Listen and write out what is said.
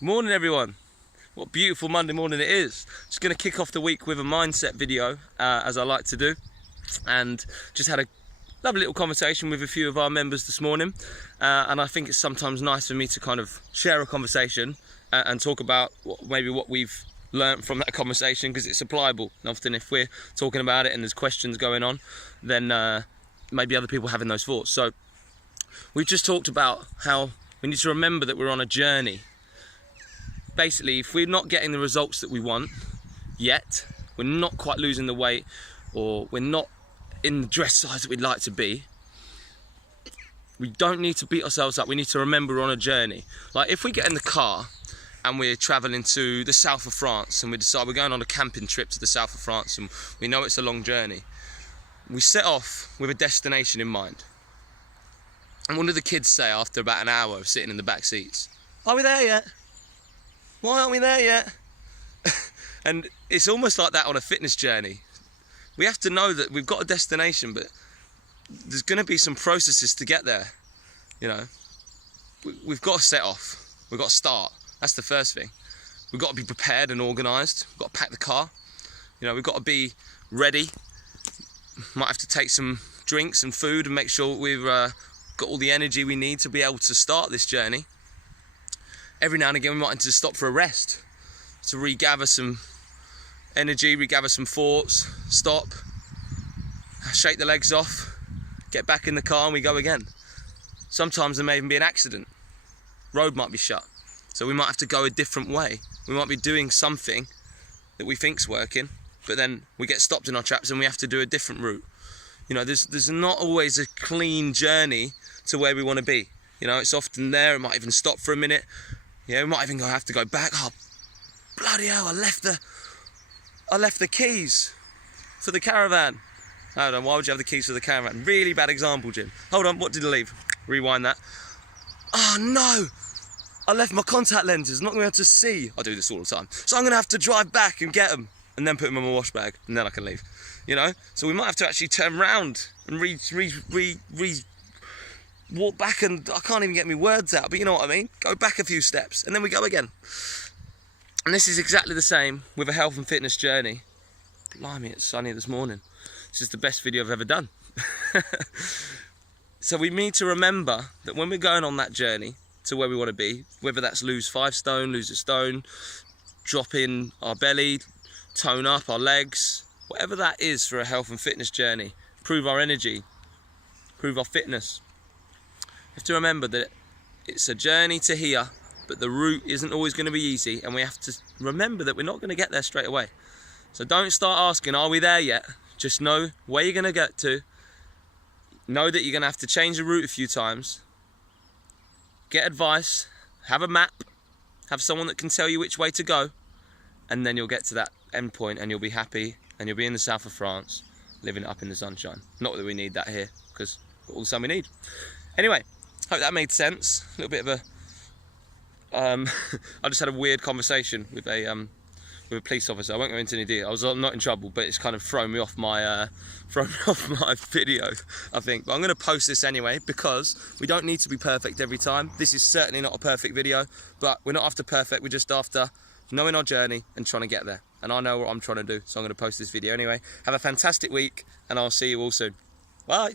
Morning everyone. What a beautiful Monday morning it is. Just going to kick off the week with a mindset video, as I like to do, and just had a lovely little conversation with a few of our members this morning, and I think it's sometimes nice for me to kind of share a conversation and talk about maybe what we've learnt from that conversation, because it's applicable. And often if we're talking about it and there's questions going on, then maybe other people having those thoughts. So we've just talked about how we need to remember that we're on a journey. Basically, if we're not getting the results that we want yet, we're not quite losing the weight, or we're not in the dress size that we'd like to be, we don't need to beat ourselves up. We need to remember we're on a journey. Like if we get in the car and we're traveling to the south of France and we decide we're going on a camping trip to the south of France and we know it's a long journey, we set off with a destination in mind. And what do the kids say after about an hour of sitting in the back seats? Are we there yet? Why aren't we there yet? And it's almost like that on a fitness journey. We have to know that we've got a destination, but there's going to be some processes to get there. You know, we've got to set off. We've got to start. That's the first thing. We've got to be prepared and organised. We've got to pack the car. You know, we've got to be ready. Might have to take some drinks and food and make sure we've got all the energy we need to be able to start this journey. Every now and again we might need to stop for a rest, to regather some energy, regather some thoughts, stop, shake the legs off, get back in the car and we go again. Sometimes there may even be an accident. Road might be shut, so we might have to go a different way. We might be doing something that we think's working, but then we get stopped in our tracks and we have to do a different route. You know, there's not always a clean journey to where we want to be. You know, it's often there, it might even stop for a minute. Yeah, we might even have to go back. Oh, bloody hell, I left the keys for the caravan. Hold on, why would you have the keys for the caravan? Really bad example, Jim. Hold on, what did I leave? Rewind that. Oh no, I left my contact lenses, I'm not going to be able to see. I do this all the time. So I'm going to have to drive back and get them, and then put them in my wash bag, and then I can leave. You know, so we might have to actually turn round and walk back, and I can't even get my words out, but you know what I mean? Go back a few steps and then we go again. And this is exactly the same with a health and fitness journey. Blimey, it's sunny this morning. This is the best video I've ever done. So we need to remember that when we're going on that journey to where we want to be, whether that's lose 5 stone, lose a stone, drop in our belly, tone up our legs, whatever that is for a health and fitness journey, improve our energy, improve our fitness. We have to remember that it's a journey to here, but the route isn't always going to be easy, and we have to remember that we're not going to get there straight away. So don't start asking, are we there yet? Just know where you're going to get to. Know that you're going to have to change the route a few times. Get advice, have a map, have someone that can tell you which way to go, and then you'll get to that end point and you'll be happy, and you'll be in the south of France, living it up in the sunshine. Not that we need that here, because we've got all the sun we need. Anyway, hope that made sense. A little bit of a I just had a weird conversation with a police officer. I won't go into any detail. I was not in trouble, but it's kind of thrown me off my video, I think. But I'm going to post this anyway, because we don't need to be perfect every time. This is certainly not a perfect video, but we're not after perfect. We're just after knowing our journey and trying to get there. And I know what I'm trying to do, so I'm going to post this video anyway. Have a fantastic week, and I'll see you all soon. Bye.